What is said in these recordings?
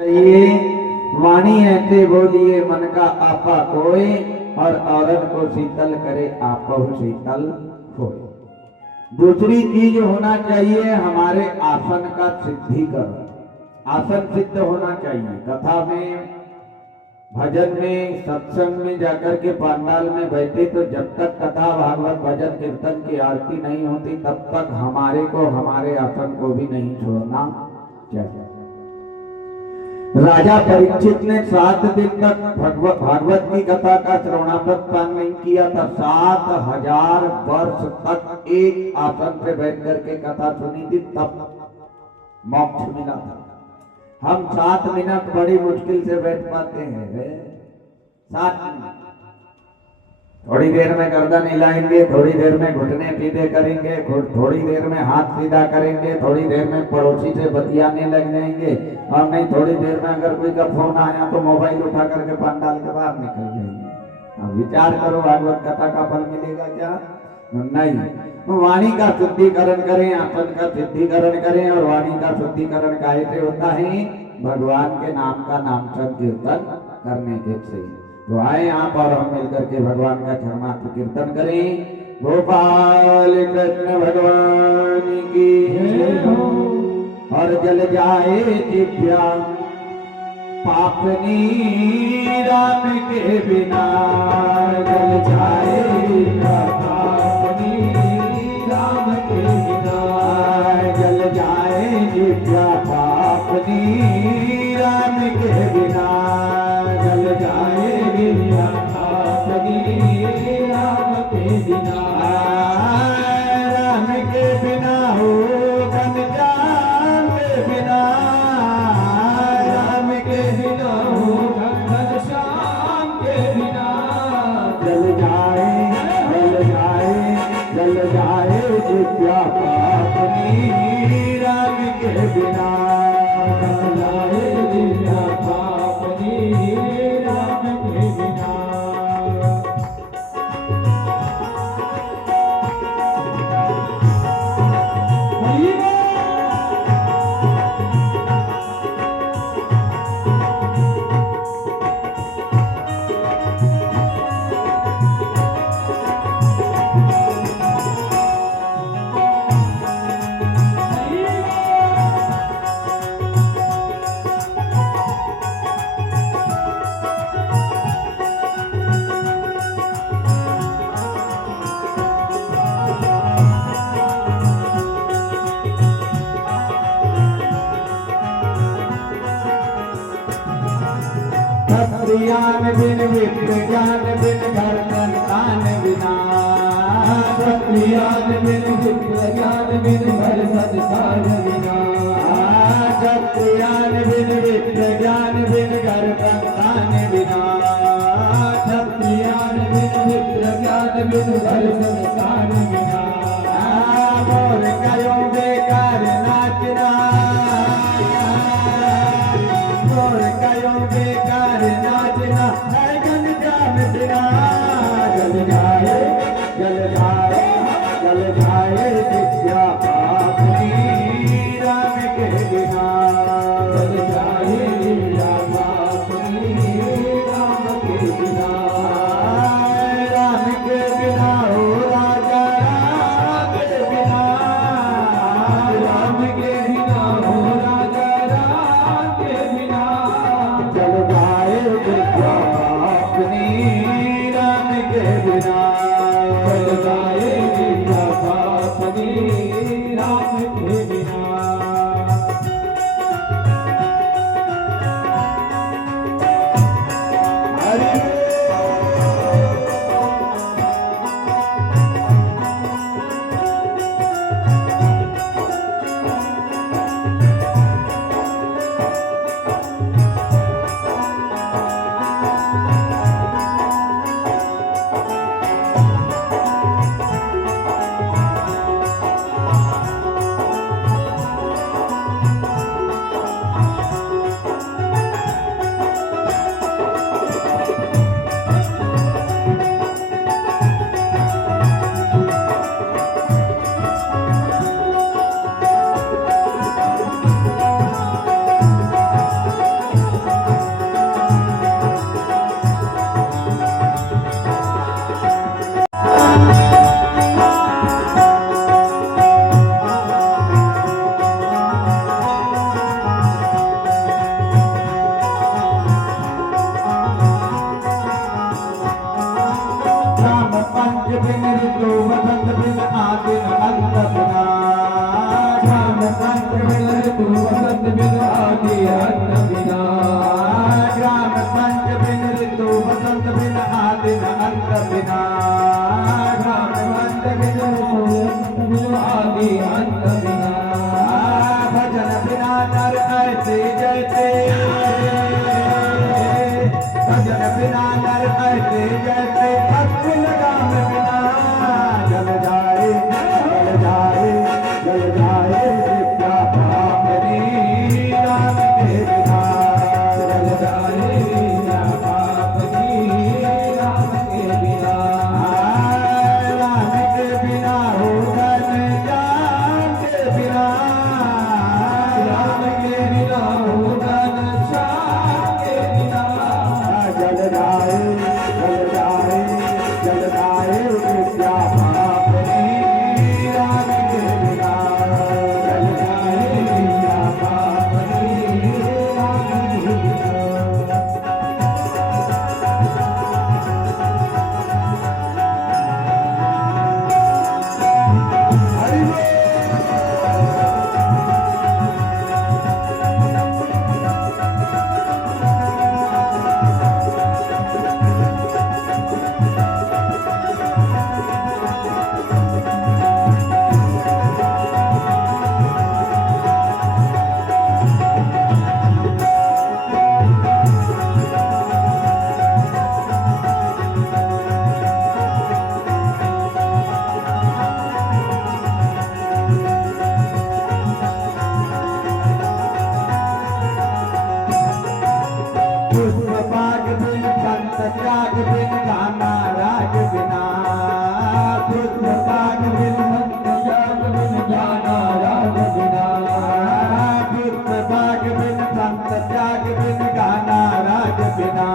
ये वाणी ऐसे बोलिए मन का आपा कोई, और औरत को शीतल करे आपो शीतल होए। दूसरी चीज होना चाहिए हमारे आसन का सिद्धिकरण। आसन सिद्ध होना चाहिए। कथा में, भजन में, सत्संग में जाकर के पंडाल में बैठे तो जब तक कथा भागवत भजन कीर्तन की आरती नहीं होती तब तक हमारे को हमारे आसन को भी नहीं छोड़ना चाहिए। राजा परीक्षित ने 7 दिन तक भागवत की कथा का श्रवणापन नहीं किया था। 7000 वर्ष तक एक आसन पे बैठ करके कथा सुनी थी, तब मोक्ष मिला था। हम 7 मिनट बड़ी मुश्किल से बैठ पाते हैं। 7 मिनट, थोड़ी देर में गर्दन हिलाएंगे, थोड़ी देर में घुटने सीधे करेंगे, थोड़ी देर में हाथ सीधा करेंगे, थोड़ी देर में पड़ोसी से बतियाने लग जाएंगे, और नहीं थोड़ी देर में अगर कोई का फोन आया तो मोबाइल उठा करके पंडाल के बाहर निकल जाएंगे। अब विचार करो भागवत कथा का फल मिलेगा क्या? नहीं। वाणी का शुद्धिकरण करें, आसन का शुद्धिकरण करें, और वाणी का शुद्धिकरण कैसे होता है? भगवान के नाम का नाम कीर्तन करने से। तो आए आप और हम मिलकर के भगवान का चरणार्थ कीर्तन करें। गोपाल कृष्ण भगवान की जय हो। और जल जाए दिव्या पापनी राम के बिना, जल जाए पापनी राम के बिना, जल जाए दिव्या पापनी राम के बिना, जल जाए दिव्या पापनी राम के बिना, राम के बिना हो घनश्याम के बिना, राम के बिना हो घनश्याम के बिना, जल जाए दिव्या पापनी राम के बिना, जल जाए दिव्या पापनी राम के बिना। ज्ञान बिन विप्र ज्ञान बिन घर संतान बिना, ज्ञान बिन विप्र ज्ञान बिन घर संतान बिना, ज्ञान बिन विप्र ज्ञान बिन घर संतान बिना, ज्ञान बिन विप्र ज्ञान बिन घर संतान बिना, मोर कयो बेकार नाचना, मोर कयो बेकार नाचना, घनश्याम बिना, जल जाए दिव्या पापनी राम के बिना, जल जाए दिव्या पापनी राम के बिना, राम के बिना हो राजा राम के बिना, राम के बिना हो राजा राम के बिना, जल जाए दिव्या पापनी राम के बिना, जल जाए दिव्या पापनी राम के बिना। बिना। ग्राम पंच बिन ऋतु वसंत बिन आदि न अंत बिना। ग्राम पंच बिन आदि अंत बिना। भजन बिना नर ऐसे जैसे, भजन बिना नर ऐसे जैसे, भक्ति लगाम बिना जल जाए जल जाए जल जाए विद्या पापनी राम के बिना। जल जाए विद्या पापनी राम के बिना। राम के बिना हो धन जान के बिना। राम के बिना हो धन श्याम के बिना। जल जाए जल जाए जल जाए विद्या पापनी राम के बिना। जल जाए विद्या पापनी राम के बिना। हरि बोल। पुष्प बाग बिन संत त्याग बिन गाना राग बिना। पुष्प बाग बिन संत त्याग बिन गाना राग बिना। पुष्प बाग बिन संत त्याग बिन गाना राग बिना।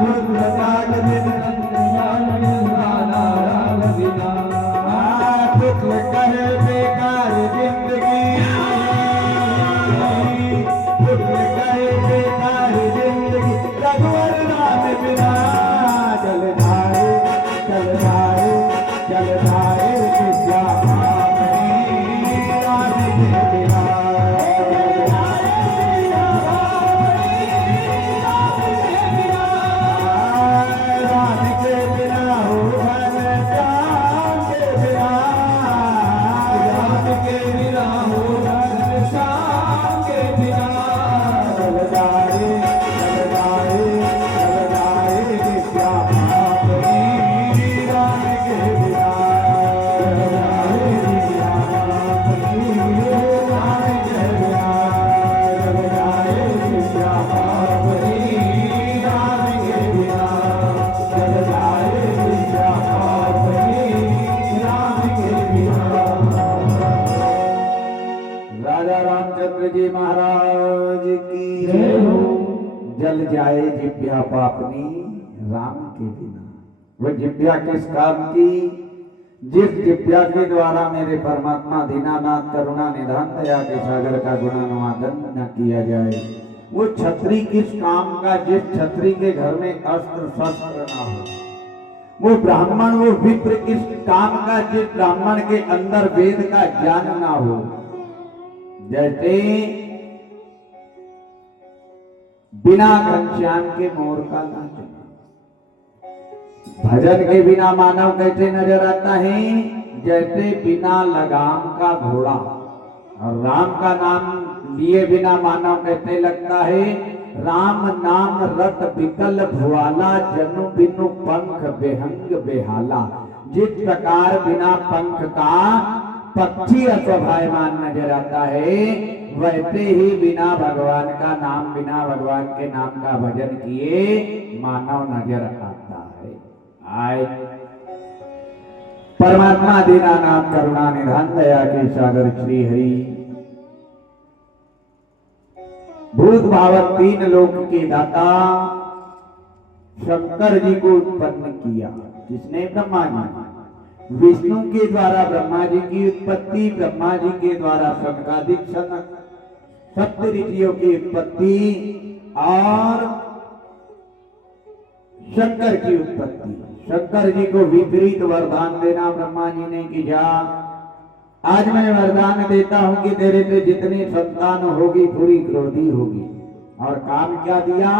पुष्प बाग बिन संत त्याग बिन गाना राग बिना। पुष्प कहे बेकार जिंदगी, पुष्प कहे बेकार जिंदगी, रघुवर नाम बिना। जल जाए जल जाए जल जाए विद्या पापनी राम के बिना। जल जाए विद्या पापनी राम के बिना। राम के बिना हो धन श्याम के बिना। राम के बिना हो धन श्याम के बिना। जल जाए जल जाए जल जाए विद्या पापनी राम के बिना। जल जाए विद्या पापनी राम के बिना। जल जाए विद्या पापनी राम के बिना। जल जाए विद्या पापनी राम के बिना। राजा रामचंद्र जी महाराज की जय हो। जल जाए जिभ्या पापनी राम के बिना। वह जिभ्या किस काम की? जिस जिभ्या के द्वारा मेरे परमात्मा दीनानाथ करुणा निधान दया के सागर का गुणानुवादन न किया जाए। वो छत्री किस काम का? जिस छत्री के घर में अस्त्र शस्त्र ना हो। वो ब्राह्मण वो विप्र किस काम का? जिस ब्राह्मण के अंदर वेद का ज्ञान ना हो। जैसे बिना घनश्याम के मोर का नाच। भजन के बिना मानव कैसे नजर आता है? जैसे बिना लगाम का घोड़ा। और राम का नाम लिए बिना मानव कैसे लगता है? राम नाम रत विकल भुआला, जनु बिनु पंख बेहंग बेहाला। जिस प्रकार बिना पंख का पक्षी अस्वाभाविमान नजर आता है, वैसे ही बिना भगवान का नाम, बिना भगवान के नाम का भजन किए मानव नजर आता है। आए परमात्मा दीनानाथ करुणा निधान दया के सागर श्री हरि भूत भावक तीन लोक के दाता शंकर जी को उत्पन्न किया। किसने? ब्रह्मा जी। विष्णु के द्वारा ब्रह्मा जी की उत्पत्ति, ब्रह्मा जी के द्वारा सनकादिक सप्त ऋषियों की उत्पत्ति और शंकर की उत्पत्ति। शंकर जी को विपरीत वरदान देना ब्रह्मा जी ने कि जा आज मैं वरदान देता हूं कि तेरे पे जितनी संतान होगी पूरी क्रोधी होगी। और काम क्या दिया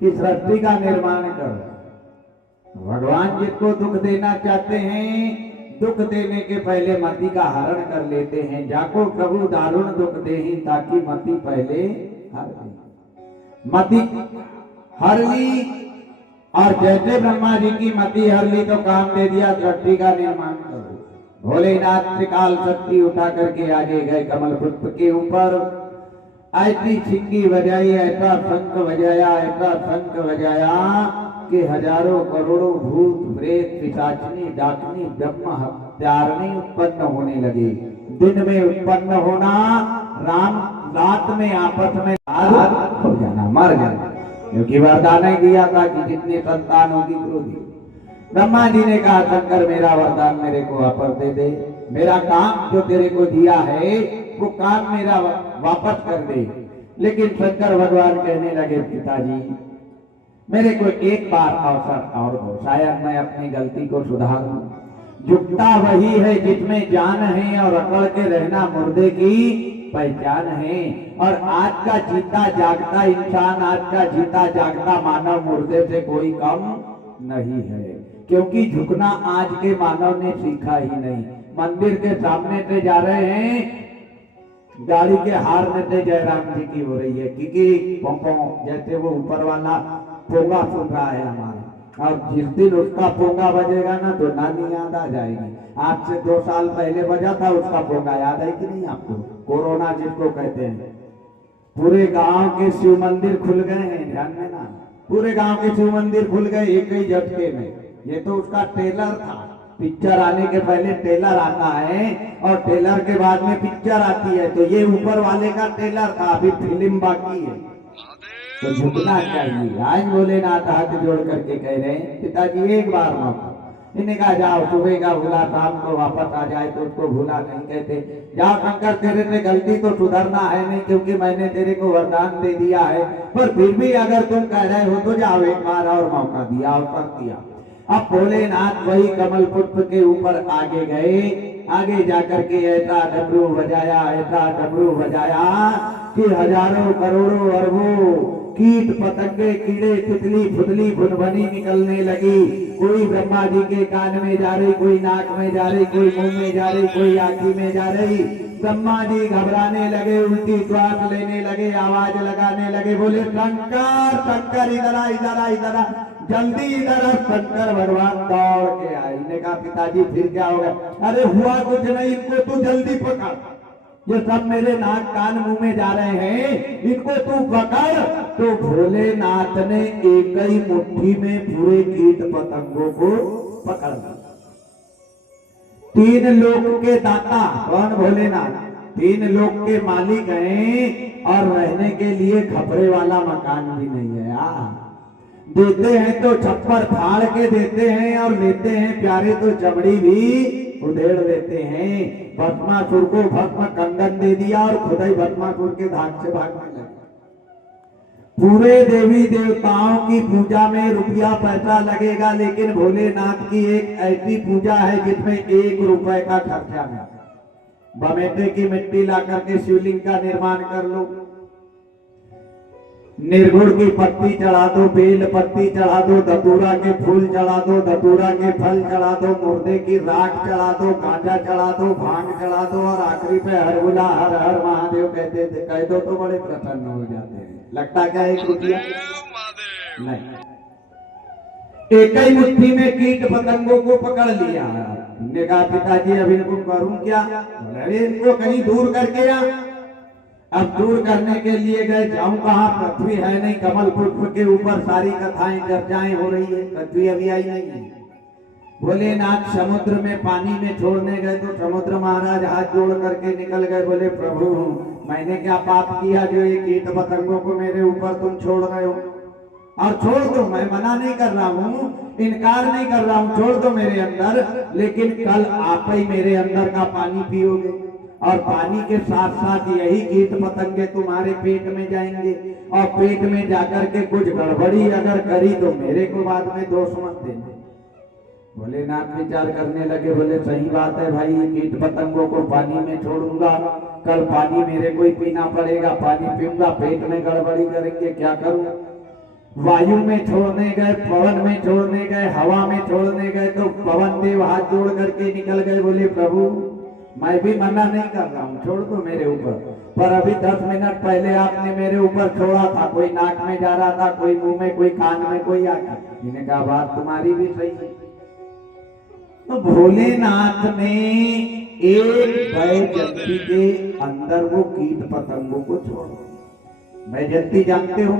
कि सृष्टि का निर्माण करो। भगवान जिसको दुख देना चाहते हैं, दुख देने के पहले मति का हरण कर लेते हैं। जाको प्रभु दारुण दुख देहि, ताकि मति पहले हर ली। मति हर ली, और जैसे ब्रह्मा जी की मति हर ली तो काम दे दिया सृष्टि का निर्माण करो। भोलेनाथ त्रिकाल शक्ति उठा करके आगे गए कमल पुष्प के ऊपर, ऐसी छिंगी बजाई, ऐसा शंख बजाया, ऐसा शंख बजाया कि हजारों करोड़ों भूत प्रेत पिशाचनी डाकनी ब्रह्म हत्यारणी उत्पन्न होने लगे। दिन में उत्पन्न होना, रात में आपस में हो जाना, मर जाना, क्योंकि वरदान ही दिया था कि जितनी संतान होगी क्रोधी। ब्रह्मा जी ने कहा शंकर मेरा वरदान मेरे को वापस दे दे, मेरा काम जो तेरे को दिया है वो काम मेरा वापस कर दे। लेकिन शंकर भगवान कहने लगे पिताजी मेरे को एक बार अवसर और दो, शायद मैं अपनी गलती को सुधार दूं। झुकता वही है जिसमें जान है, और अकड़ के रहना मुर्दे की पहचान है। और आज का जीता जागता इंसान, आज का जीता जागता मानव मुर्दे से कोई कम नहीं है, क्योंकि झुकना आज के मानव ने सीखा ही नहीं। मंदिर के सामने से जा रहे हैं, गाड़ी के हारने से जयराम जी की हो रही है, क्योंकि पोंपो जैसे वो ऊपर वाला पोंगा सुन रहा है हमारा, और जिस दिन उसका पोंगा बजेगा ना तो नानी याद आ जाएगी। आज से 2 साल पहले बजा था उसका पोंगा, याद है कि नहीं आपको? कोरोना जिसको कहते हैं, पूरे गांव के शिव मंदिर खुल गए हैं, ध्यान देना, पूरे गांव के शिव मंदिर खुल गए एक ही झटके में। ये तो उसका ट्रेलर था, पिक्चर आने के पहले ट्रेलर आता है और ट्रेलर के बाद में पिक्चर आती है, तो ये ऊपर वाले का ट्रेलर था, अभी फिल्म बाकी है। तो झुकना चाहिए। आज भोलेनाथ हाथ जोड़ करके कह रहे हैं पिताजी एक बार मौका। इन्हें कहा जाओ, सुबह का भूला शाम को वापस आ जाए तो उसको भूला नहीं कहते। जाओ शंकर तेरे से गलती तो सुधरना है नहीं, क्योंकि मैंने तेरे को वरदान दे दिया है, पर फिर भी अगर तुम कह रहे हो तो जाओ एक बार और मौका दिया और कर दिया। अब भोलेनाथ वही कमल पुष्प के ऊपर आगे गए, आगे जाकर के ऐसा डमरू बजाया, ऐसा डमरू बजाया कि हजारों करोड़ों अरबों कीट पतंगे कीड़े तितली फुदली भुनभनी निकलने लगी। कोई ब्रह्मा जी के कान में जा रही, कोई नाक में जा रही, कोई मुंह में जा रही, कोई आंखी में जा रही। ब्रह्मा जी घबराने लगे, उल्टी श्वास लेने लगे, आवाज लगाने लगे, बोले शंकर शंकर इधर आ इधर आ इधर आ, जल्दी इधर आ। शंकर भगवान दौड़ के आए। इन्हें कहा पिताजी फिर क्या होगा? अरे हुआ कुछ नहीं, इनको तू जल्दी पकड़, ये सब मेरे नाक कान मुंह में जा रहे हैं, इनको तू पकड़। तो भोलेनाथ ने एक ही मुट्ठी में पूरे कीट पतंगों को पकड़ लिया। 3 लोक के दाता कौन? भोलेनाथ। 3 लोक के मालिक हैं, और रहने के लिए खपरे वाला मकान भी नहीं है। देते हैं तो छप्पर फाड़ के देते हैं, और लेते हैं प्यारे तो चमड़ी भी उधेड़ देते हैं। भस्मासुर को भस्म कंगन दे दिया और खुद ही भस्मासुर के धाक से भागने लगे। पूरे देवी देवताओं की पूजा में रुपया पैसा लगेगा, लेकिन भोलेनाथ की एक ऐसी पूजा है जिसमें 1 रुपए का खर्चा नहीं। बमेटे की मिट्टी ला करके शिवलिंग का निर्माण कर लो, निर्गुण की पत्ती चढ़ा दो, बेल पत्ती चढ़ा दो, धतूरा के फूल चढ़ा दो, धतूरा के फल चढ़ा दो, मुर्दे की राख चढ़ा दो, गांजा चढ़ा दो, भांग चढ़ा दो, और आखिरी पे हरगुला हर हर महादेव कहते थे, कह दो तो बड़े प्रसन्न हो जाते हैं। लगता क्या 1 रुपया नहीं। एक ही मुट्ठी में कीट पतंगों को पकड़ लिया। ने कहा पिताजी अब इनको करूं क्या? अरे इनको कहीं दूर करके आ। अब दूर करने के लिए गए, जाऊं कहां? पृथ्वी है नहीं, कमल पुष्प के ऊपर सारी कथाएं चर्चाएं हो रही है, पृथ्वी अभी आई नहीं है। भोलेनाथ समुद्र में पानी में छोड़ने गए तो समुद्र महाराज हाथ जोड़ करके निकल गए, बोले प्रभु मैंने क्या पाप किया जो ये कीट पतंगों को मेरे ऊपर तुम छोड़ रहे हो? और छोड़ दो, मैं मना नहीं कर रहा हूँ, इनकार नहीं कर रहा हूँ, छोड़ दो मेरे अंदर, लेकिन कल आप ही मेरे अंदर का पानी पियोगे, और पानी के साथ साथ यही कीट पतंगे तुम्हारे पेट में जाएंगे, और पेट में जाकर के कुछ गड़बड़ी अगर करी तो मेरे को बाद में दोष मत देना। भोलेनाथ विचार करने लगे, बोले सही बात है भाई, कीट पतंगों को पानी में छोड़ूंगा, कल पानी मेरे को ही पीना पड़ेगा, पानी पीऊंगा पेट में गड़बड़ी करेंगे, क्या करूं? वायु में छोड़ने गए, पवन में छोड़ने गए, हवा में छोड़ने गए तो पवन देव हाथ जोड़ करके निकल गए, बोले प्रभु मैं भी मना नहीं कर रहा हूँ, छोड़ दो मेरे ऊपर, पर अभी 10 मिनट पहले आपने मेरे ऊपर छोड़ा था, कोई नाक में जा रहा था, कोई मुंह में, कोई कान में, कोई आके। इन्हें कहा बात तुम्हारी भी सही है। तो भोलेनाथ ने एक बैजंती के अंदर वो कीट पतंगों को छोड़ा। बैजंती जानते हो?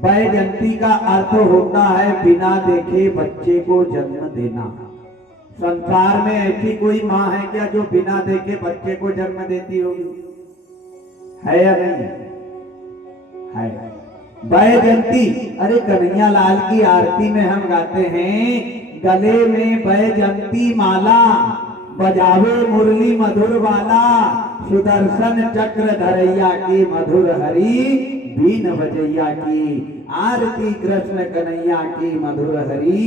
बैजंती का अर्थ होता है बिना देखे बच्चे को जन्म देना। संसार में ऐसी कोई माँ है क्या जो बिना देखे बच्चे को जन्म देती होगी? है या नहीं है? बैजंती, अरे कन्हैया लाल की आरती में हम गाते हैं, गले में बैजंती माला, बजावे मुरली मधुर वाला, सुदर्शन चक्र धरैया की, मधुर हरि बीन बजैया की। आरती कृष्ण कन्हैया की, मधुर हरि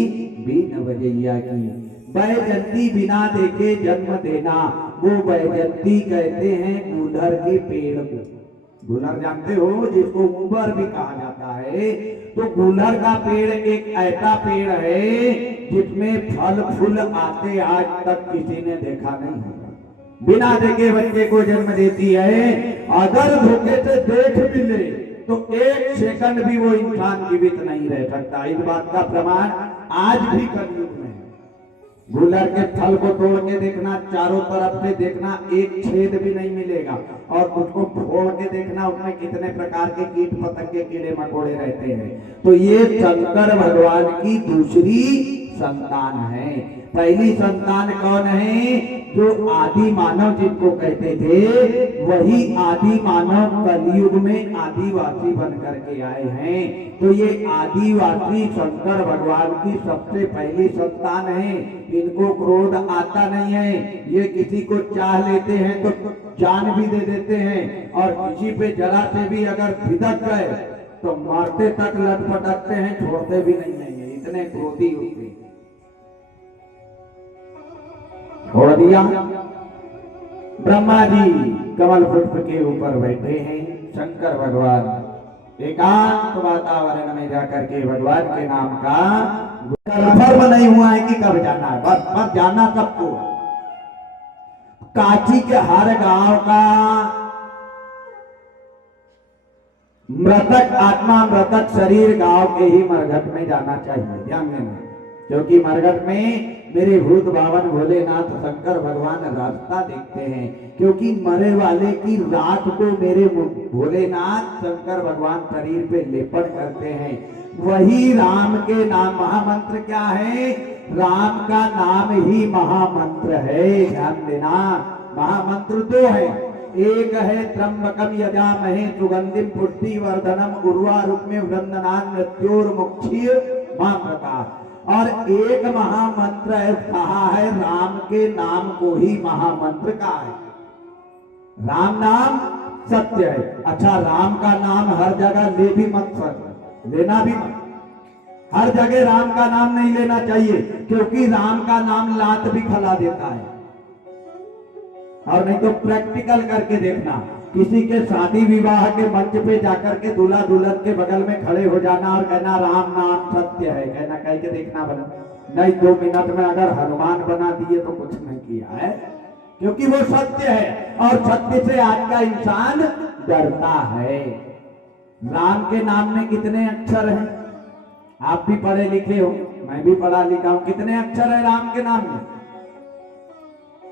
बीन बजैया की। बैजंती बिना देखे जन्म देना, वो बैजंती कहते हैं गुलर के पेड़ को। गुलर जानते हो, जिसको ऊबर भी कहा जाता है। तो गुलर का पेड़ एक ऐसा पेड़ है जिसमें फल फूल आते आज तक किसी ने देखा नहीं होगा। बिना देखे बच्चे को जन्म देती है। अगर धोखे से देख भी ले तो 1 सेकंड भी वो इंसान जीवित नहीं रह सकता। इस बात का प्रमाण आज भी कलयुग में है। गुलर के फल को तोड़ के देखना, चारों तरफ से देखना, एक छेद भी नहीं मिलेगा, और उसको फोड़ के देखना, उसमें कितने प्रकार के कीट पतंगे कीड़े मकोड़े रहते हैं। तो ये शंकर भगवान की दूसरी संतान है। पहली संतान कौन है? जो आदि मानव जिनको कहते थे, वही आदि मानव कलयुग में आदिवासी बन करके आए हैं। तो ये आदिवासी शंकर भगवान की सबसे पहली संतान है। इनको क्रोध आता नहीं है, ये किसी को चाह लेते हैं तो जान भी दे देते हैं, और किसी पे जरा से भी अगर भिदक गए तो मारते तक लटपटाते हैं, छोड़ते भी नहीं है, इतने क्रोधी होते हैं। छोड़ दिया। ब्रह्मा जी कमल पुष्प के ऊपर बैठे हैं। शंकर भगवान एकांत वातावरण में जाकर के भगवान के नाम का कंफर्म नहीं हुआ है कि कब जाना है, बस जाना सबको। काशी के हर गांव का मृतक आत्मा, मृतक शरीर गांव के ही मरघट में जाना चाहिए, ध्यान देना। क्योंकि मरघट में मेरे भूत बावन भोलेनाथ शंकर भगवान रास्ता देखते हैं। क्योंकि मरे वाले की रात को मेरे भोलेनाथ शंकर भगवान शरीर पे लेपन करते हैं। वही राम के नाम, महामंत्र क्या है? राम का नाम ही महामंत्र है, ध्यान देना। महामंत्र 2 है, एक है त्र्यंबकम यजामहे सुगंधिम पुष्टिवर्धनम उर्वारुक्मिव वृंदनान् मृत्योर्मुक्षीय मामृता, और एक महामंत्र है, कहा है राम के नाम को ही महामंत्र का है। राम नाम सत्य है। अच्छा, राम का नाम हर जगह ले भी मत सकते, लेना भी मत। हर जगह राम का नाम नहीं लेना चाहिए, क्योंकि राम का नाम लात भी खिला देता है। और नहीं तो प्रैक्टिकल करके देखना, किसी के शादी विवाह के मंच पे जाकर के दूल्हा दुल्हन के बगल में खड़े हो जाना और कहना राम नाम सत्य है, कहना कह के देखना बना नहीं, 2 मिनट में अगर हनुमान बना दिए तो कुछ नहीं किया है, क्योंकि वो सत्य है। और सत्य से आज का इंसान डरता है। राम के नाम में कितने अक्षर हैं? आप भी पढ़े लिखे हो, मैं भी पढ़ा लिखा हूं। कितने अक्षर है राम के नाम में?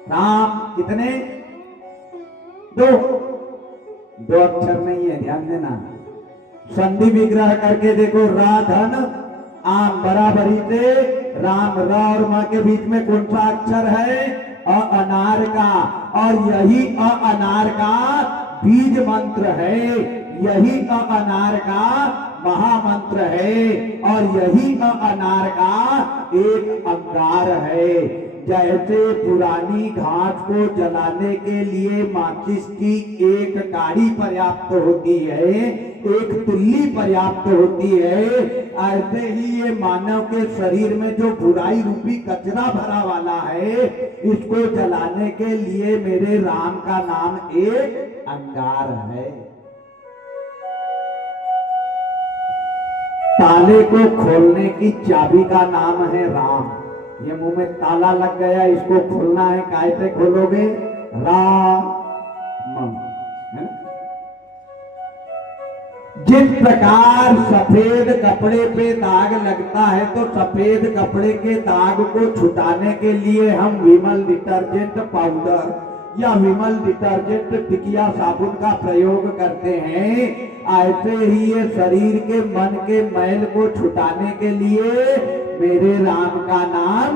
राम कितने? 2 अक्षर नहीं है, ध्यान देना। संधि विग्रह करके देखो, रा धन आम बराबरी से राम, र और म के बीच में कौन सा अक्षर है? अ अनार का। और यही अ अनार का बीज मंत्र है, यही अ अनार का महामंत्र है, और यही अ अनार का एक अंगार है। जैसे पुरानी घास को जलाने के लिए माचिस की एक काड़ी पर्याप्त होती है, एक तुल्ली पर्याप्त होती है, ऐसे ही ये मानव के शरीर में जो बुराई रूपी कचरा भरा वाला है, इसको जलाने के लिए मेरे राम का नाम एक अंगार है। ताले को खोलने की चाबी का नाम है राम। ये मुंह में ताला लग गया, इसको खोलना है, कैसे खोलोगे? राम। है ना? जिस प्रकार सफेद कपड़े पे दाग लगता है तो सफेद कपड़े के दाग को छुटाने के लिए हम विमल डिटर्जेंट पाउडर या विमल डिटर्जेंट टिकिया साबुन का प्रयोग करते हैं, ऐसे ही ये शरीर के मन के मैल को छुटाने के लिए मेरे राम का नाम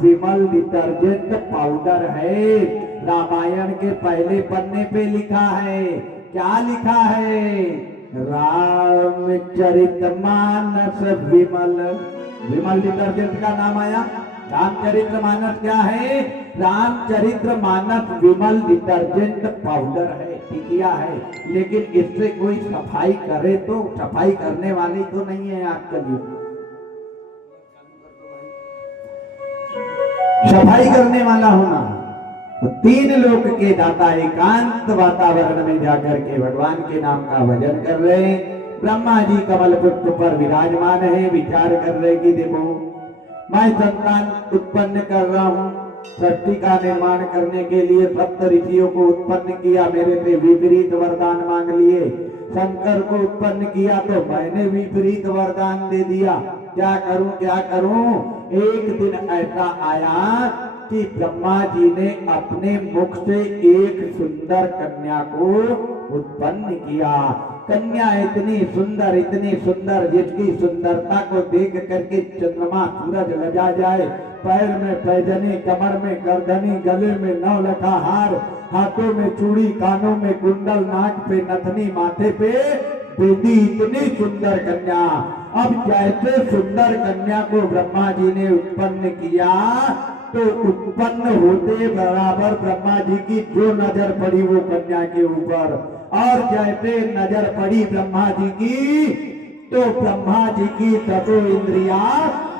विमल डिटर्जेंट पाउडर है। रामायण के पहले पन्ने पे लिखा है, क्या लिखा है? रामचरितमानस विमल। विमल डिटर्जेंट का नाम आया। रामचरितमानस क्या है? रामचरितमानस विमल डिटर्जेंट पाउडर है, टिकिया है। लेकिन इससे कोई सफाई करे तो सफाई करने वाली तो नहीं है आजकल युग। सफाई करने वाला होना तो तीन लोक के दाता एकांत वातावरण में जाकर के भगवान के नाम का भजन कर रहे हैं। ब्रह्मा जी कमल पुष्प पर विराजमान है, विचार कर रहे कि देखो मैं संतान उत्पन्न कर रहा हूँ, सृष्टि का निर्माण करने के लिए सप्त ऋषियों को उत्पन्न किया, मेरे पे विपरीत वरदान मांग लिए। शंकर को उत्पन्न किया तो मैंने विपरीत वरदान दे दिया, क्या करूं क्या करूं? एक दिन ऐसा आया कि ब्रह्मा जी ने अपने मुख से एक सुंदर कन्या को उत्पन्न किया। कन्या इतनी सुंदर जिसकी सुंदरता को देख करके चंद्रमा सूरज लजा जाए। पैर में पैजनी, कमर में करधनी, गले में नौलखा हार, हाथों में चूड़ी, कानों में कुंडल, नाक पे नथनी, माथे पे बेटी, इतनी सुंदर कन्या। अब जैसे सुंदर कन्या को ब्रह्मा जी ने उत्पन्न किया तो उत्पन्न होते बराबर ब्रह्मा जी की जो नजर पड़ी वो कन्या के ऊपर, और जैसे नजर पड़ी ब्रह्मा जी की तो ब्रह्मा जी की दसों इंद्रिया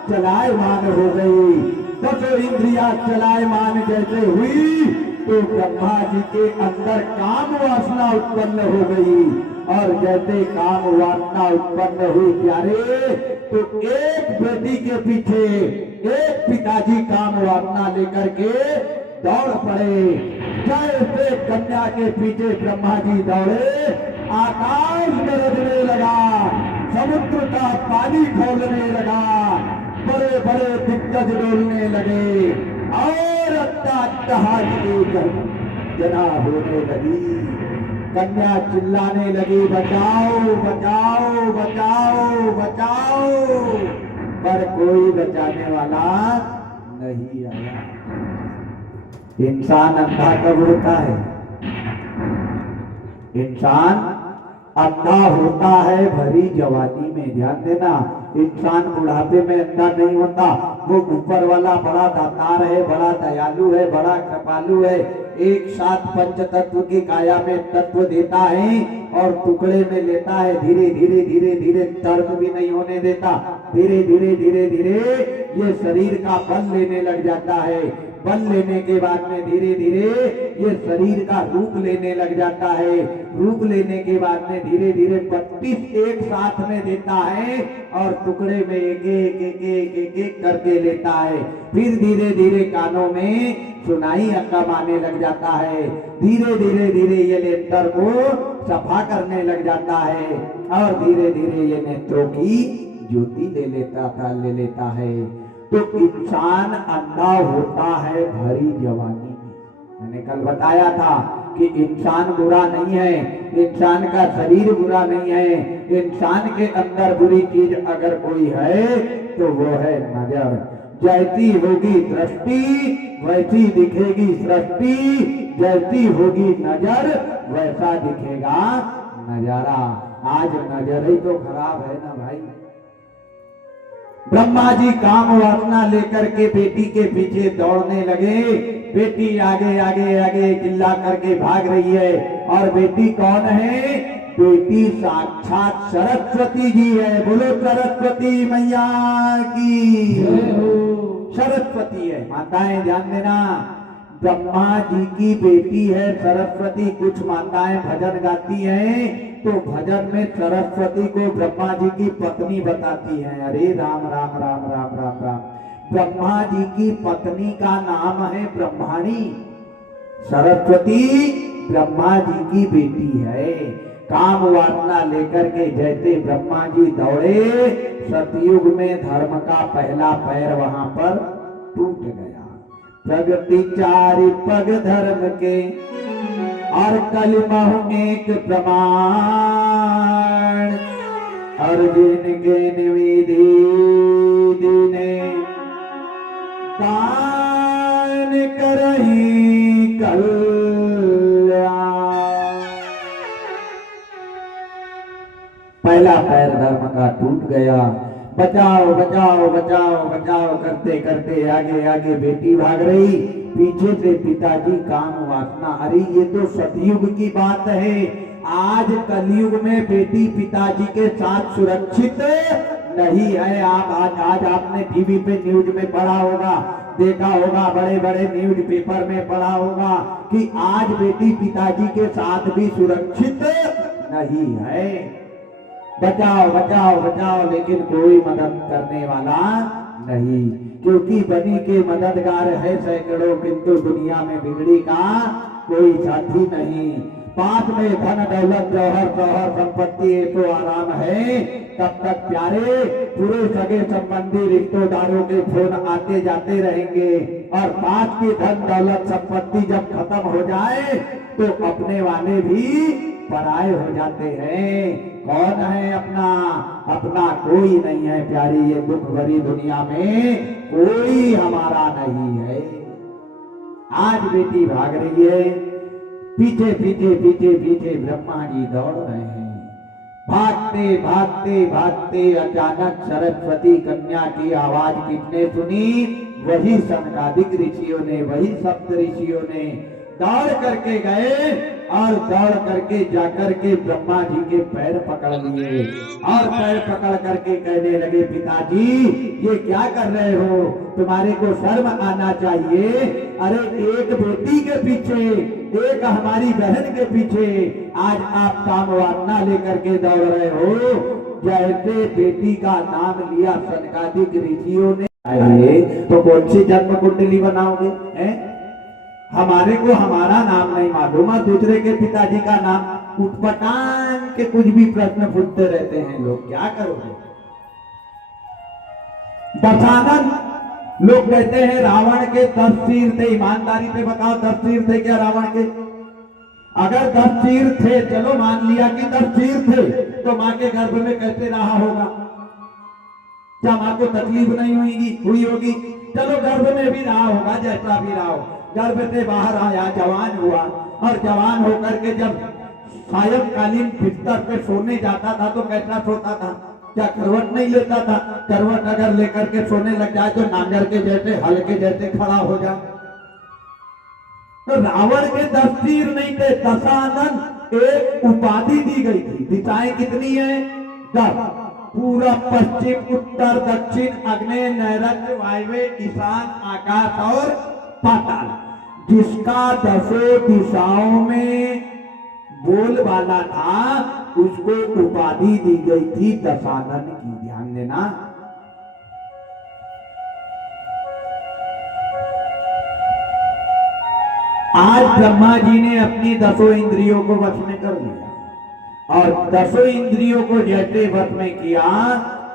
चलायमान हो गई। दसों इंद्रिया चलायमान जैसे हुई तो ब्रह्मा जी के अंदर काम वासना उत्पन्न हो गई, और जैसे काम वासना उत्पन्न हुई प्यारे तो एक बेटी के पीछे एक पिताजी काम वासना लेकर के दौड़ पड़े। जैसे कन्या के पीछे ब्रह्मा जी दौड़े, आकाश गरजने लगा, समुद्र का पानी खोलने लगा, बड़े बड़े दिग्गज डोलने लगे, और अट्टहास की गर्जना होने लगी। कन्या चिल्लाने लगी, बचाओ बचाओ बचाओ बचाओ, पर कोई बचाने वाला नहीं आया। इंसान अंधा कब होता है? इंसान अंधा होता है भरी जवानी में। ध्यान देना, इंसान बुढ़ापे में अंधा नहीं होता। वो ऊपर वाला बड़ा दातार है, बड़ा दयालु है, बड़ा कृपालु है, एक साथ पंच तत्व की काया में तत्व देता है और टुकड़े में लेता है। धीरे धीरे धीरे धीरे तर्क भी नहीं होने देता। धीरे धीरे धीरे धीरे ये शरीर का बल लेने लग जाता है। बल लेने के बाद में धीरे धीरे ये शरीर का रूप लेने लग जाता है। रूप लेने के बाद में धीरे धीरे 32 एक साथ में देता है और टुकड़े में एक एक एक एक एक एक करके लेता है। फिर धीरे धीरे कानों में सुनाई कम आने लग जाता है। धीरे धीरे धीरे ये नेत्र को सफा करने लग जाता है और धीरे धीरे ये नेत्रों की ज्योति ले लेता है। तो इंसान अंधा होता है भरी जवानी में। मैंने कल बताया था कि इंसान बुरा नहीं है, इंसान का शरीर बुरा नहीं है। इंसान के अंदर बुरी चीज अगर कोई है तो वो है नजर। जैसी होगी दृष्टि वैसी दिखेगी सृष्टि, जैसी होगी नजर वैसा दिखेगा नजारा। आज नजर ही तो खराब है ना भाई। ब्रह्मा जी काम वासना लेकर के बेटी के पीछे दौड़ने लगे। बेटी आगे आगे आगे चिल्ला करके भाग रही है। और बेटी कौन है? बेटी साक्षात सरस्वती जी है। बोलो सरस्वती मैया की। जय हो। सरस्वती है। माताएं ध्यान देना, ब्रह्मा जी की बेटी है सरस्वती। कुछ माताएं भजन गाती हैं तो भजन में सरस्वती को ब्रह्मा जी की पत्नी बताती हैं। अरे राम राम राम राम राम राम। ब्रह्मा जी की पत्नी का नाम है ब्रह्माणी। सरस्वती ब्रह्मा जी की बेटी है। काम वासना लेकर के जैसे ब्रह्मा जी दौड़े, सतयुग में धर्म का पहला पैर वहां पर टूट गया। प्रगति चारि पग धर्म के और कलमह एक प्रमाण। अर्जुन के निविधि दीने दान करही कल्याण। पहला पैर धर्म का टूट गया। बचाओ बचाओ बचाओ बचाओ करते करते आगे आगे बेटी भाग रही, पीछे से पिताजी काम वासना। अरे ये तो सतयुग की बात है। आज कलयुग में बेटी पिताजी के साथ सुरक्षित नहीं है। आज आपने टीवी पे न्यूज में पढ़ा होगा, देखा होगा, बड़े बड़े न्यूज पेपर में पढ़ा होगा कि आज बेटी पिताजी के साथ भी सुरक्षित नहीं है। बचाओ बचाओ बचाओ, लेकिन कोई मदद करने वाला नहीं, क्योंकि बनी के मददगार है सैकड़ों, किंतु दुनिया में बिगड़ी का कोई साथी नहीं। पास में धन दौलत जौहर शौहर संपत्ति ये तो आराम है, तब तक प्यारे पूरे सगे संबंधी रिश्तेदारों के फोन आते जाते रहेंगे। और पास की धन दौलत संपत्ति जब खत्म हो जाए तो अपने वाले भी पराये हो जाते हैं। कौन है अपना? अपना कोई नहीं है प्यारी। ये दुख भरी दुनिया में कोई हमारा नहीं है। आज बेटी भाग रही है, पीछे पीछे पीछे पीछे ब्रह्मा जी दौड़ रहे हैं। भागते भागते भागते अचानक सरस्वती कन्या की आवाज किसने सुनी? वही सनकादिक ऋषियों ने, वही सप्त ऋषियों ने दौड़ करके गए और दौड़ करके जाकर के ब्रह्मा जी के पैर पकड़ लिए और पैर पकड़ करके कहने लगे, पिताजी ये क्या कर रहे हो? तुम्हारे को शर्म आना चाहिए। अरे एक बेटी के पीछे, एक हमारी बहन के पीछे आज आप काम वासना लेकर के दौड़ रहे हो। जैसे बेटी का नाम लिया सनकादिक ऋषियों ने, तो कौन सी जन्म कुंडली बनाओगे? हमारे को हमारा नाम नहीं मालूम और दूसरे के पिताजी का नाम उठपटांग के कुछ भी प्रश्न पूछते रहते हैं लोग। क्या करोगे? दशानन लोग कहते हैं रावण के 10 सिर थे। ईमानदारी से बताओ 10 सिर थे क्या रावण के? अगर 10 सिर थे, चलो मान लिया कि 10 सिर थे, तो माँ के गर्भ में कैसे रहा होगा? क्या माँ को तकलीफ नहीं हुई होगी? चलो गर्भ में भी रहा होगा, जैसा भी रहा हो। गर्भ से बाहर आया, जवान हुआ और जवान होकर के जब सायंकालीन बिस्तर पे सोने जाता था तो कैसा सोता था? क्या करवट नहीं लेता था? करवट अगर लेकर के सोने लग जाए तो नांगर के जैसे, हल के जैसे खड़ा हो जाए। तो रावण के 10 सिर नहीं थे। दशानन एक उपाधि दी गई थी। दिशाएं कितनी है? 10। पूरा, पश्चिम, उत्तर, दक्षिण, आग्नेय, नैऋत्य, वायव्य, ईशान, आकाश और पाताल। जिसका 10 दिशाओं में बोलबाला था उसको उपाधि दी गई थी दशानन की। ध्यान देना। आज ब्रह्मा जी ने अपनी 10 इंद्रियों को वश में कर लिया और 10 इंद्रियों को जैसे वश में किया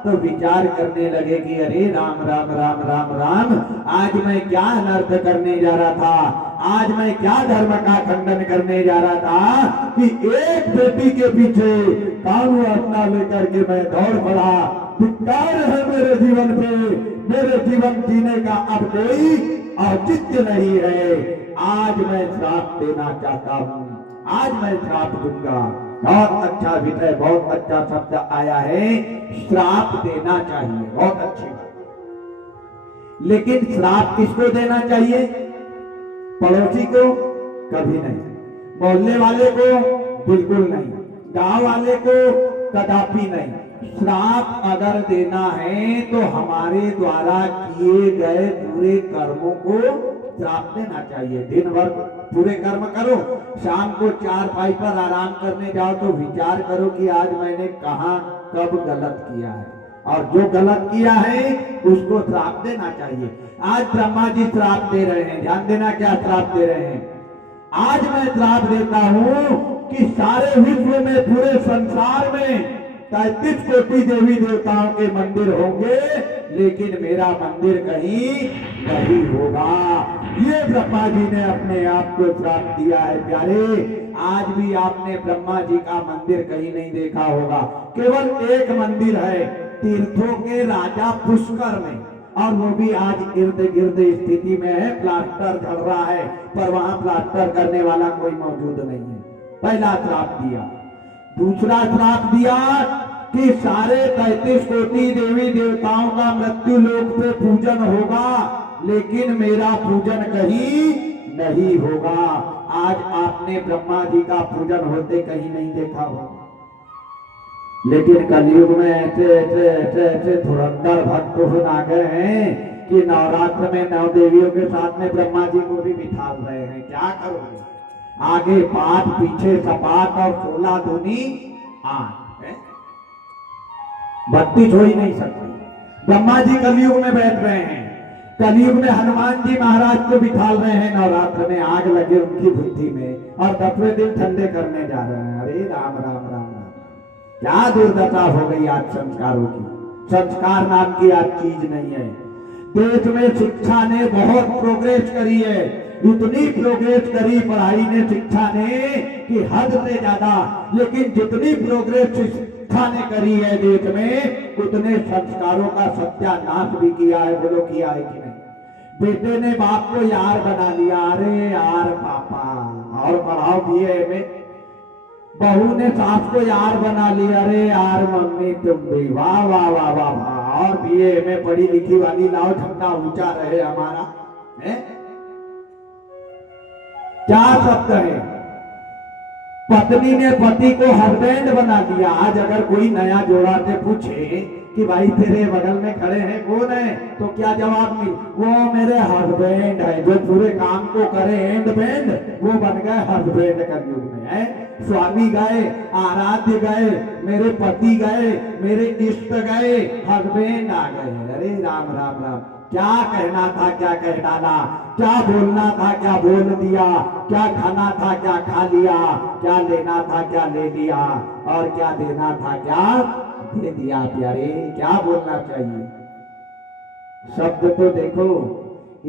तो विचार करने लगे कि अरे राम राम राम राम राम, आज मैं क्या अनर्थ करने जा रहा था, आज मैं क्या धर्म का खंडन करने जा रहा था कि एक बेटी के पीछे काम वासना लेकर के मैं दौड़ पड़ा। धिक्कार है मेरे जीवन पे, मेरे जीवन जीने का अब कोई औचित्य नहीं है। आज मैं श्राप देना चाहता हूँ, आज मैं श्राप दूंगा। बहुत अच्छा विषय, बहुत अच्छा शब्द आया है, श्राप देना चाहिए, बहुत अच्छी बात। लेकिन श्राप किसको देना चाहिए? पड़ोसी को कभी नहीं, मोहल्ले वाले को बिल्कुल नहीं, गांव वाले को कदापि नहीं। श्राप अगर देना है तो हमारे द्वारा किए गए पूरे कर्मों को श्राप देना चाहिए। दिन भर पूरे कर्म करो, शाम को चारपाई पर आराम करने जाओ तो विचार करो कि आज मैंने कहां कब गलत किया है, और जो गलत किया है उसको श्राप देना चाहिए। आज ब्रह्मा जी श्राप दे रहे हैं, ध्यान देना क्या श्राप दे रहे हैं। आज मैं श्राप देता हूं कि सारे विश्व में, पूरे संसार में 33 कोटि देवी देवताओं के मंदिर होंगे, लेकिन मेरा मंदिर कहीं नहीं होगा। ये ब्रह्मा जी ने अपने आप को श्राप दिया है प्यारे। आज भी आपने ब्रह्मा जी का मंदिर कहीं नहीं देखा होगा, केवल एक मंदिर है तीर्थों के राजा पुष्कर में, और वो भी आज इर्द गिर्द स्थिति में है, प्लास्टर चल रहा है, पर वहां प्लास्टर करने वाला कोई मौजूद नहीं है। पहला श्राप दिया। दूसरा श्राप दिया कि सारे 33 कोटि देवी देवताओं का मृत्यु लोक पे पूजन होगा, लेकिन मेरा पूजन कहीं नहीं होगा। आज आपने ब्रह्मा जी का पूजन होते कहीं नहीं देखा होगा, लेकिन कलयुग में ऐसे ऐसे ऐसे ऐसे धुरंधर भक्त तो आ गए हैं कि नवरात्र में 9 देवियों के साथ में ब्रह्मा जी को भी बिठा रहे हैं। क्या करोगे? आगे 5, पीछे 7 और 16 दूनी 8 है, भक्ति हो ही नहीं सकती। ब्रह्मा जी कलयुग में बैठ रहे हैं, कलयुग में हनुमान जी महाराज को बिठा रहे हैं नवरात्र में, आग लगे उनकी बुद्धि में, और 10वें दिन ठंडे करने जा रहे हैं। अरे राम राम राम राम, क्या दुर्दशा हो गई आज संस्कारों की। संस्कार नाम की आज चीज नहीं है। देश में शिक्षा ने बहुत प्रोग्रेस करी है, इतनी प्रोग्रेस करी पढ़ाई ने, शिक्षा ने, कि हद से ज्यादा। लेकिन जितनी प्रोग्रेस शिक्षा ने करी है देश में, उतने संस्कारों का सत्यानाश भी किया है। बोलो किया है कि नहीं? बेटे ने बाप को यार बना लिया, अरे यार पापा, और पढ़ाओ बीए में। बहू ने सास को यार बना लिया, अरे यार मम्मी तुम भी, वाह वाह वाह वाह वाह, और बीए में पढ़ी लिखी वाली लाओ, झंडा ऊंचा रहे हमारा है। क्या शब्द है? पत्नी ने पति को हस्बैंड बना दिया। आज अगर कोई नया जोड़ा से पूछे कि भाई तेरे बगल में खड़े हैं कौन है, तो क्या जवाब मिले? वो मेरे हस्बैंड है, जो पूरे काम को करे एंड बैंड, वो बन गए हस्बैंड कलयुग में है। स्वामी गए, आराध्य गए, मेरे पति गए, मेरे इष्ट गए, हस्बैंड आ गए। अरे राम राम राम, क्या कहना था क्या कह डाला, क्या बोलना था क्या बोल दिया, क्या खाना था क्या खा लिया, क्या लेना था क्या ले लिया, और क्या देना था क्या दे दिया। प्यारे, क्या बोलना चाहिए? शब्द तो देखो।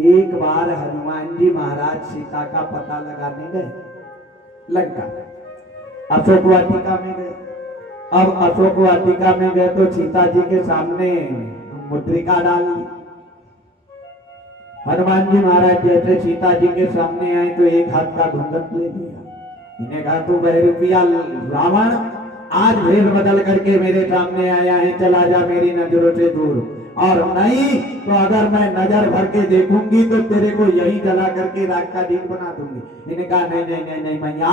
एक बार हनुमान जी महाराज सीता का पता लगाने गए लंका, अशोक वाटिका में गए। अब अशोक वाटिका में गए तो सीता जी के सामने मुद्रिका डाल दी। हनुमान जी महाराज जैसे सीता जी के सामने आए तो एक हाथ का घूंघट ले लिया। इन्हें कहा तू बहरूपिया रावण, आज भेष बदल करके मेरे सामने आया है, चला जा मेरी नजरों से दूर, और नहीं तो अगर मैं नजर भर के देखूंगी तो तेरे को यही जला करके राख का ढीक बना दूंगी। इन्हें कहा नहीं नहीं नहीं नहीं मैया,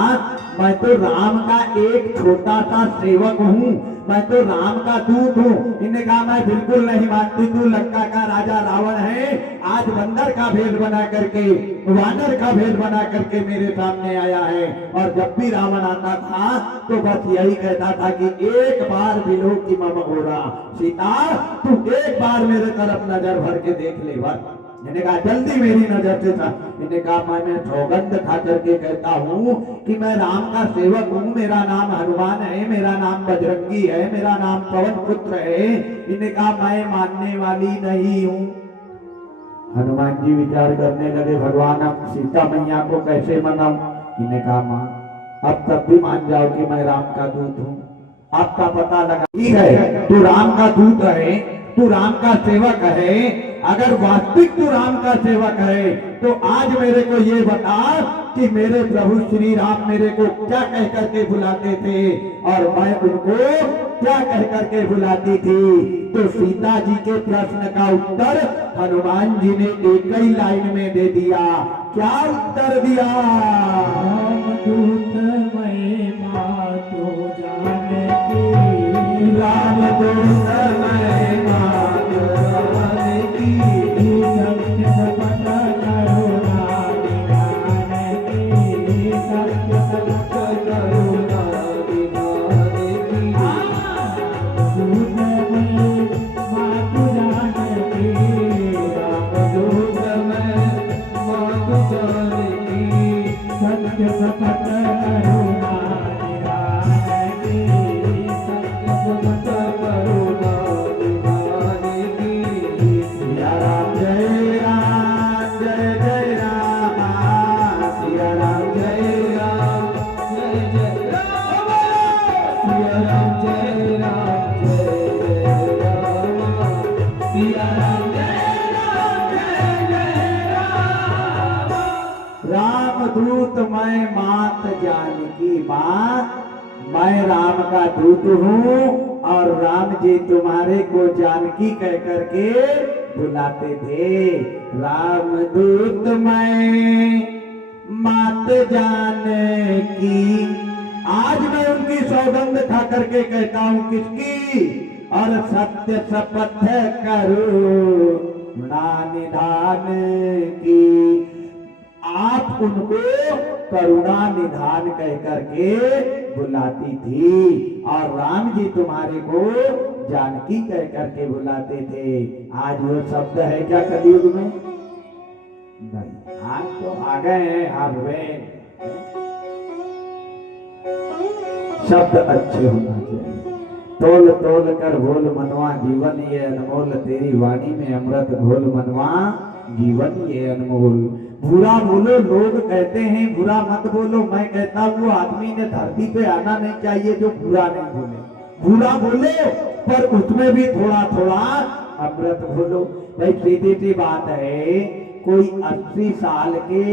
मैं तो राम का एक छोटा सा सेवक हूँ, मैं तो राम का दूत हूँ। इन्हें कहा मैं बिल्कुल नहीं मानती, तू लंका का राजा रावण है, आज बंदर का भेष बना करके, वानर का भेष बना करके मेरे सामने आया है। और जब भी रावण आता था तो बस यही कहता था कि एक बार बिलो की मम हो रहा, सीता तू एक बार मेरे तरफ नजर भर के देख ले बस। इन्हें कहा जल्दी मेरी नजर से था। इन्हें कहा मैं सौगंध खा करके कहता हूँ कि मैं राम का सेवक हूँ, मेरा नाम हनुमान है, मेरा नाम बजरंगी है, मेरा नाम पवन पुत्र है। इन्हें कहा मैं मानने वाली नहीं हूँ। हनुमान जी विचार करने लगे, भगवान अब सीता मैया को कैसे मनाऊं? इन्हें कहा माँ अब तब भी मान जाओ कि मैं राम का दूत हूँ, आपका पता लगा। ठीक है, तू राम का दूत है, तू राम का सेवक है, अगर वास्तविक तू राम का सेवक है तो आज मेरे को ये बता कि मेरे प्रभु श्री राम मेरे को क्या कह करके बुलाते थे और मैं उनको क्या कह करके बुलाती थी। तो सीता जी के प्रश्न का उत्तर हनुमान जी ने एक ही लाइन में दे दिया। क्या उत्तर दिया? रामदूत मैं मातो जानकी, रामदूत मैं मातो जानकी, सत्य सपथ करुणा निधानकी, सत्य सपथ करुणा निधानकी। रामदूत मैं मातो जानकी, रामदूत मैं मातो जानकी, सत्य सपथ करुणा निधानकी, सत्य सपथ करुणा निधानकी। सिया राम जय राम जय जय राम, सिया राम जय राम जय जय राम, सिया राम जय राम जय जय राम, सिया राम जय राम जय जय राम। रामदूत मैं मात जानकी माँ, मैं राम का दूत हूँ और राम जी तुम्हारे को जानकी कह करके बुलाते थे। रामदूत मैं मात जानकी, आज मैं उनकी सौगंध खा करके कहता हूँ किसकी? और सत्य शपथ करुणा निधान की, आप उनको करुणा निधान कह करके बुलाती थी और राम जी तुम्हारे को जानकी कह करके बुलाते थे। आज वो शब्द है क्या कलयुग में? नहीं, आज तो आ गए हैं हस्बैंड। शब्द अच्छे होना चाहिए। तोल तोल कर बोल मनवा, जीवन ये अनमोल, तेरी वाणी में अमृत घोल मनवा, जीवन ये अनमोल। बुरा बोलो, लोग कहते हैं बुरा मत बोलो, मैं कहता हूँ आदमी ने धरती पे आना नहीं चाहिए जो बुरा नहीं बोले। बुरा बोलो पर उसमें भी थोड़ा थोड़ा अमृत बोलो। भाई सीधी सी बात है, कोई 80 साल के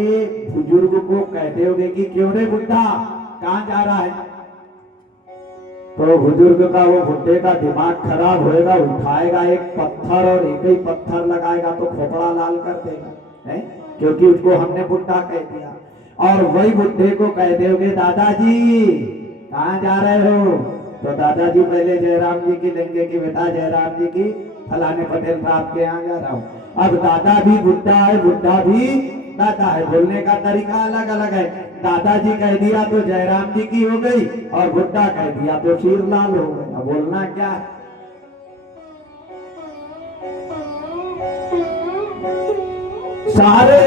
बुजुर्ग को कह दोगे कि क्यों रे बुढ़ा कहाँ जा रहा है, तो बुजुर्ग का वो बुढ़े का दिमाग खराब होएगा, उठाएगा एक पत्थर और एक ही पत्थर लगाएगा तो खोपड़ा लाल कर देगा, है? क्योंकि उसको हमने बुढ़ा कह दिया। और वही बुढ़े को कह दोगे दादाजी कहाँ जा रहे हो, तो दादाजी पहले जयराम जी की लेंगे कि बेटा जयराम जी की फलाने पटेल साहब के यहाँ जा रहा हूँ। अब दादा भी बुढ़ा है, बुढ़ा भी दादा है, बोलने का तरीका अलग अलग है। दादाजी कह दिया तो जयराम जी की हो गई और बुढ़ा कह दिया तो शीरलाल हो गया। बोलना क्या है? सारे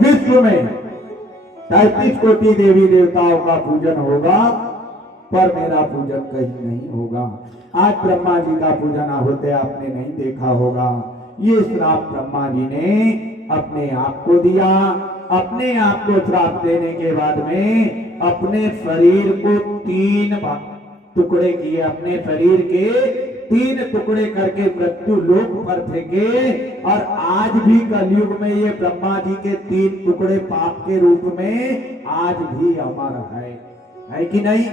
विश्व में 33 कोटि देवी देवताओं का पूजन होगा पर मेरा पूजन कहीं नहीं होगा। आज ब्रह्मा जी का पूजन होते आपने नहीं देखा होगा। ये श्राप ब्रह्मा जी ने अपने आप को दिया। अपने आप को श्राप देने के बाद में अपने शरीर को 3 टुकड़े किए, अपने शरीर के 3 टुकड़े करके मृत्यु लोक पर फेंके। और आज भी कलयुग में ये ब्रह्मा जी के 3 टुकड़े पाप के रूप में आज भी अमर है कि नहीं?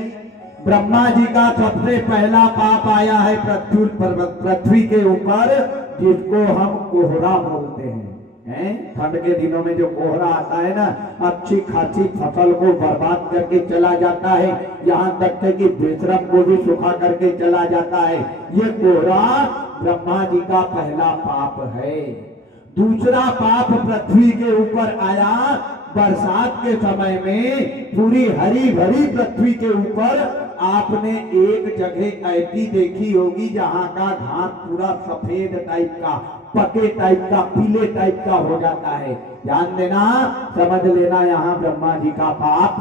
ब्रह्मा जी का सबसे पहला पाप आया है पृथ्वी के ऊपर, जिसको हम कोहरा बोलते हैं। ठंड के दिनों में जो कोहरा आता है ना, अच्छी खासी फसल को बर्बाद करके चला जाता है, यहाँ तक है कि बेशरम को भी सुखा करके चला जाता है। ये कोहरा ब्रह्मा जी का पहला पाप है। दूसरा पाप पृथ्वी के ऊपर आया बरसात के समय में। पूरी हरी भरी पृथ्वी के ऊपर आपने एक जगह ऐसी देखी होगी जहां का घास पूरा सफेद टाइप का, पके टाइप का, पीले टाइप का हो जाता है। ध्यान देना, समझ लेना, यहाँ ब्रह्मा जी का पाप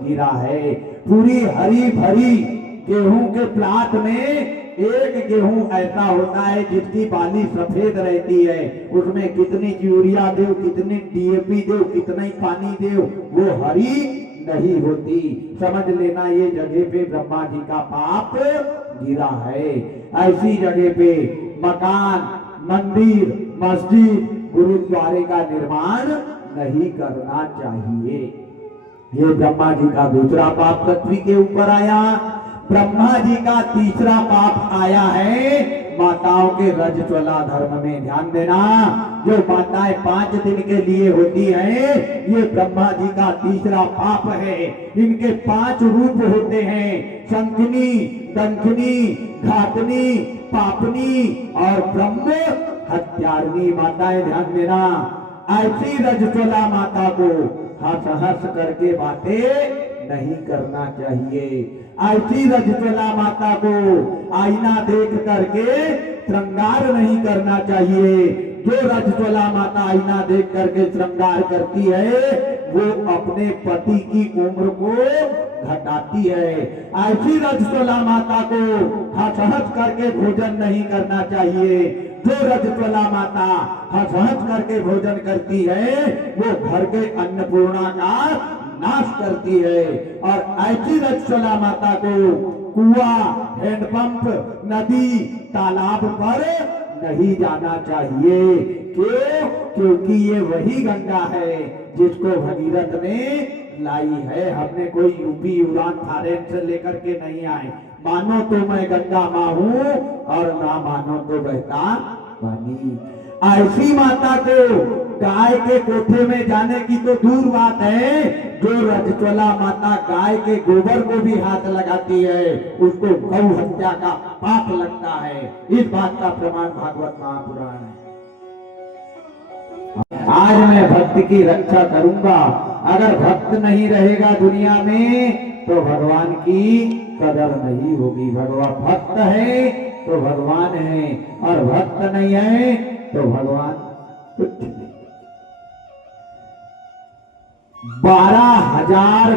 गिरा है। पूरी हरी भरी गेहूं के प्लाट में एक गेहूं ऐसा होता है जिसकी बाली सफेद रहती है, उसमें कितनी यूरिया दो, कितनी डीएपी दो, कितना ही पानी दो, वो हरी नहीं होती। समझ लेना ये जगह पे ब्रह्मा जी का पाप गिरा है। ऐसी जगह पे मकान, मंदिर, मस्जिद, गुरुद्वारे का निर्माण नहीं करना चाहिए। ये ब्रह्मा जी का दूसरा पाप पृथ्वी के ऊपर आया। ब्रह्मा जी का तीसरा पाप आया है माताओं के रजस्वला धर्म में। ध्यान देना, जो माताएं 5 दिन के लिए होती हैं, ये ब्रह्मा जी का तीसरा पाप है। इनके 5 रूप होते हैं, शंखनी, दंखनी, घातनी, पापनी और ब्रह्म हत्यारिणी माताएं। ध्यान देना, ऐसी रजस्वला माता को हंस हंस करके बातें नहीं करना चाहिए। ऐसी रजस्वला माता को आईना देख करके श्रृंगार नहीं करना चाहिए। जो रजस्वला माता आईना देख करके श्रृंगार करती है, वो अपने पति की उम्र को घटाती है। ऐसी रजस्वला माता को हंस हंस करके भोजन नहीं करना चाहिए। जो रजस्वला माता हंस हंस करके भोजन करती है, वो घर के अन्नपूर्णा का नाश करती है। और ऐसी रजस्वला माता को कुआं, हैंडपंप, नदी, तालाब पर नहीं जाना चाहिए। क्यों? क्योंकि ये वही गंगा है जिसको भगीरथ ने लाई है। हमने कोई यूपी उड़ान थारेन से लेकर के नहीं आए। मानो तो मैं गंगा माँ हूँ और ना मानो तो बहता पानी। ऐसी माता को गाय के कोठे में जाने की तो दूर बात है, जो रजस्वला माता गाय के गोबर को भी हाथ लगाती है, उसको गौ हत्या का पाप लगता है। इस बात का प्रमाण भागवत महापुराण है। आज मैं भक्त की रक्षा करूंगा। अगर भक्त नहीं रहेगा दुनिया में तो भगवान की कदर नहीं होगी। भगवान भक्त है तो भगवान है, और भक्त नहीं है तो भगवान कुछ नहीं। 12,000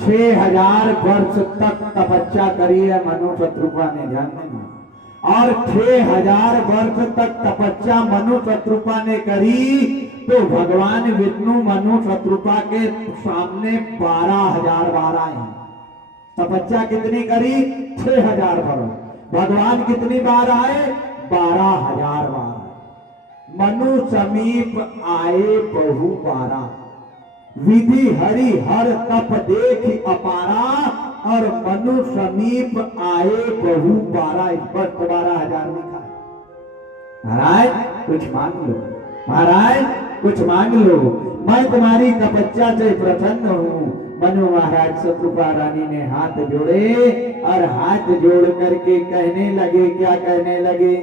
6,000 वर्ष तक तपस्या करी है मनु शत्रुपा ने। ध्यान देना, और 6,000 वर्ष तक तपस्या मनु शत्रुपा ने करी, तो भगवान विष्णु मनु शत्रुपा के सामने 12,000 बार आए हैं। तपस्या कितनी करी? 6,000 वर्ष। भगवान कितनी बार आए? 12,000 बार। मनु समीप आए बहु बारा, विधि हरि हर तप देख अपारा, और मनु समीप आए बहु बारा। स्पष्ट 12,000 लिखा है। महाराज कुछ मांग लो, महाराज कुछ मांग लो, मैं तुम्हारी तपस्या से प्रसन्न हूँ। मनु महाराज शत्रुपा रानी ने हाथ जोड़े और हाथ जोड़ करके कहने लगे, क्या कहने लगे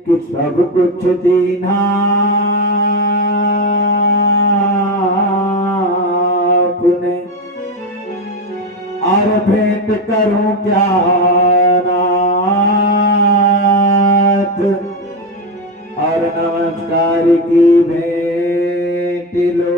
कि सब कुछ दीना आपने, और भेंट करूं क्या नाथ, और नमस्कार की भेंट लो।